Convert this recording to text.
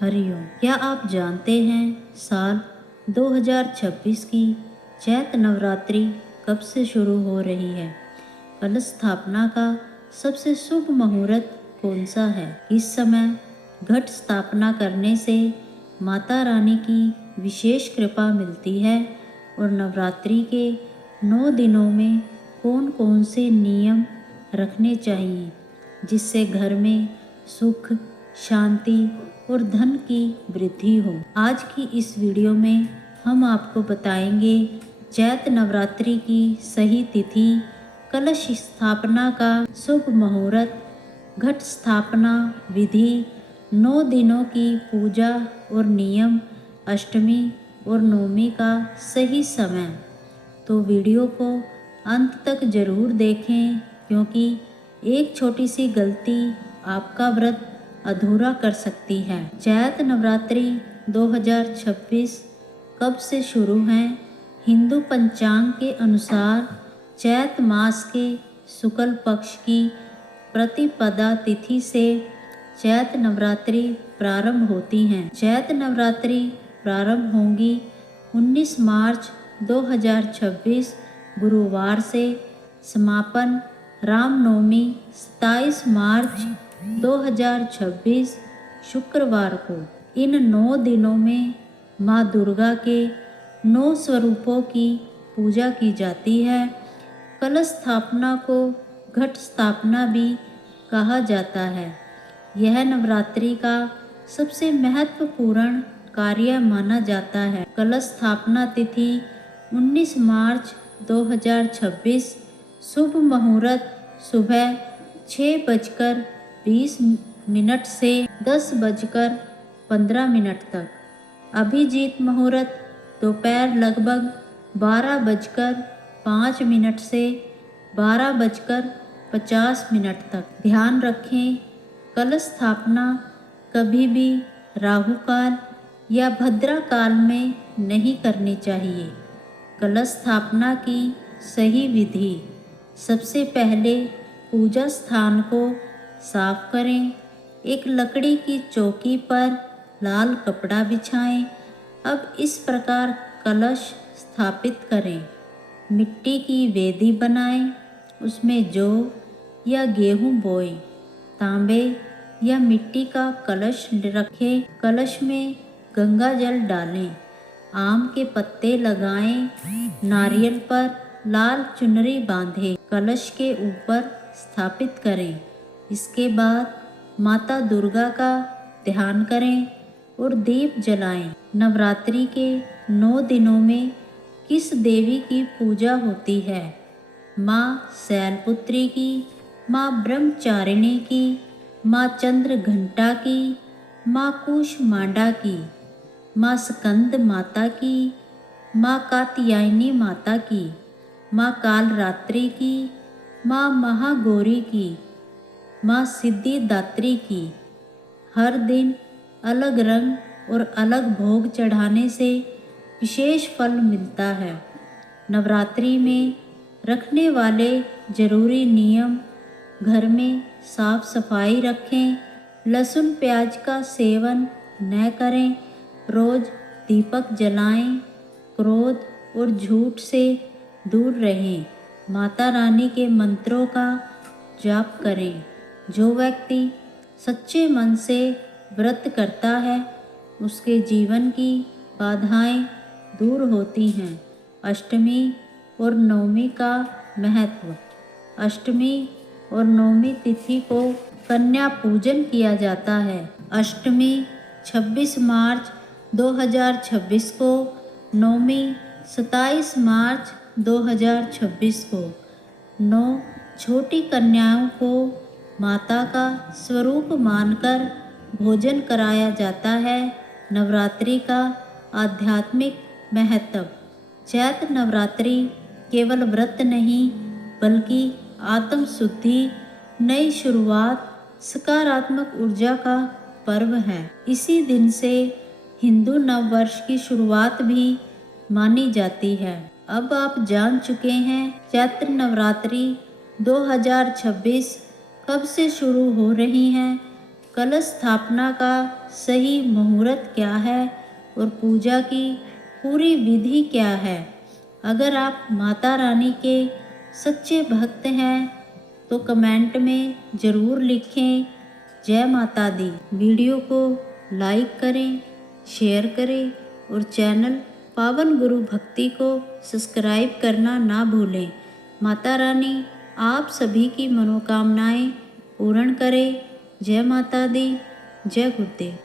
हरिओम। क्या आप जानते हैं साल 2026 की चैत्र नवरात्रि कब से शुरू हो रही है? कलश स्थापना का सबसे शुभ मुहूर्त कौन सा है? इस समय घट स्थापना करने से माता रानी की विशेष कृपा मिलती है और नवरात्रि के 9 दिनों में कौन कौन से नियम रखने चाहिए जिससे घर में सुख, शांति और धन की वृद्धि हो। आज की इस वीडियो में हम आपको बताएंगे चैत्र नवरात्रि की सही तिथि, कलश स्थापना का शुभ मुहूर्त, घट स्थापना विधि, 9 दिनों की पूजा और नियम, अष्टमी और नवमी का सही समय। तो वीडियो को अंत तक जरूर देखें क्योंकि एक छोटी सी गलती आपका व्रत अधूरा कर सकती है। चैत्र नवरात्रि 2026 कब से शुरू है? हिंदू पंचांग के अनुसार चैत्र मास के शुक्ल पक्ष की प्रतिपदा तिथि से चैत्र नवरात्रि प्रारंभ होती हैं। चैत्र नवरात्रि प्रारंभ होंगी 19 मार्च 2026 गुरुवार से, समापन रामनवमी 27 मार्च 2026 शुक्रवार को। इन 9 दिनों में माँ दुर्गा के 9 स्वरूपों की पूजा की जाती है। कलश स्थापना को घट स्थापना भी कहा जाता है। यह नवरात्रि का सबसे महत्वपूर्ण कार्य माना जाता है। कलश स्थापना तिथि 19 मार्च 2026, शुभ मुहूर्त सुबह 6:20 से 10:15 तक। अभिजीत मुहूर्त दोपहर लगभग 12:05 से 12:50 तक। ध्यान रखें, कलश स्थापना कभी भी राहु काल या भद्रा काल में नहीं करनी चाहिए। कलश स्थापना की सही विधि: सबसे पहले पूजा स्थान को साफ करें। एक लकड़ी की चौकी पर लाल कपड़ा बिछाएं। अब इस प्रकार कलश स्थापित करें। मिट्टी की वेदी बनाएं, उसमें जौ या गेहूं बोएं। तांबे या मिट्टी का कलश रखें। कलश में गंगा जल डालें। आम के पत्ते लगाएं। नारियल पर लाल चुनरी बांधें। कलश के ऊपर स्थापित करें। इसके बाद माता दुर्गा का ध्यान करें और दीप जलाएं। नवरात्रि के 9 दिनों में किस देवी की पूजा होती है? माँ शैलपुत्री की, माँ ब्रह्मचारिणी की, माँ चंद्रघंटा की, माँ कूष्मांडा की, माँ स्कंद माता की, माँ कात्यायनी माता की, माँ कालरात्रि की, माँ महागौरी की, माँ सिद्धिदात्री की। हर दिन अलग रंग और अलग भोग चढ़ाने से विशेष फल मिलता है। नवरात्रि में रखने वाले जरूरी नियम: घर में साफ सफाई रखें। लहसुन प्याज का सेवन न करें। रोज दीपक जलाएं। क्रोध और झूठ से दूर रहें। माता रानी के मंत्रों का जाप करें। जो व्यक्ति सच्चे मन से व्रत करता है उसके जीवन की बाधाएं दूर होती हैं। अष्टमी और नवमी का महत्व: अष्टमी और नवमी तिथि को कन्या पूजन किया जाता है। अष्टमी 26 मार्च 2026 को, नवमी 27 मार्च 2026 को। 9 छोटी कन्याओं को माता का स्वरूप मानकर भोजन कराया जाता है। नवरात्रि का आध्यात्मिक महत्व: चैत्र नवरात्रि केवल व्रत नहीं बल्कि आत्म शुद्धि, नई शुरुआत, सकारात्मक ऊर्जा का पर्व है। इसी दिन से हिंदू नव वर्ष की शुरुआत भी मानी जाती है। अब आप जान चुके हैं चैत्र नवरात्रि 2026 कब से शुरू हो रही हैं, कलश स्थापना का सही मुहूर्त क्या है और पूजा की पूरी विधि क्या है। अगर आप माता रानी के सच्चे भक्त हैं तो कमेंट में ज़रूर लिखें जय माता दी। वीडियो को लाइक करें, शेयर करें और चैनल पावन गुरु भक्ति को सब्सक्राइब करना ना भूलें। माता रानी आप सभी की मनोकामनाएं पूर्ण करे। जय माता दी, जय गुरुदेव।